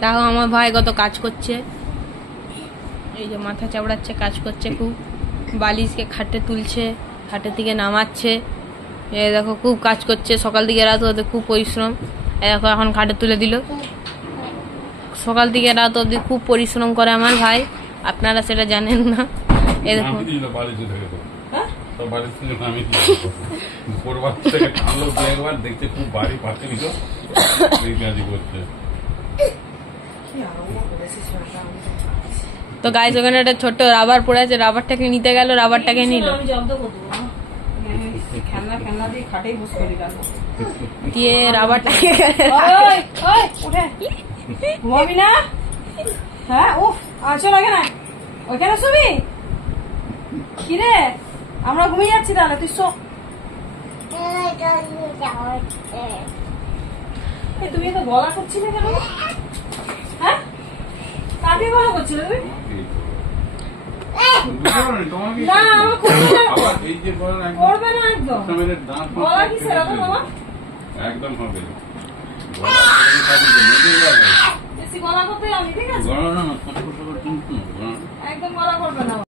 দেখো আমার ভাই কত কাজ করছে, এই যে মাথা চাপড়াচ্ছে, কাজ করছে খুব, বালিশকে খাটে তুলছে, খাটের থেকে নামাচ্ছে, এই দেখো খুব কাজ করছে, সকাল থেকে রাত অবধি খুব পরিশ্রম। এই দেখো এখন খাটে তুলে দিল। সকাল থেকে রাত অবধি খুব পরিশ্রম করে আমার ভাই, আপনারা সেটা জানেন না। এই দেখো তো গাইস ওখানে একটা ছোট্ট রাবার পড়ে আছে, রাবারটাকে নিতে গেল, রাবারটাকে নিল, দিয়ে রাবারটাকে ওইখানে শুবি কি রে? আমরা ঘুমিয়ে যাচ্ছি, তাহলে তুই শো। তুমি তো গলা করছিলে কেন? হ্যাঁ, কাকে গলা করছিলে তুমি? না আমার করবে না একদম। গলা কি সেরকম বাবা? একদম হবে। বেশি গলা করতে যাবি, ঠিক আছে? একদম গলা করবে না।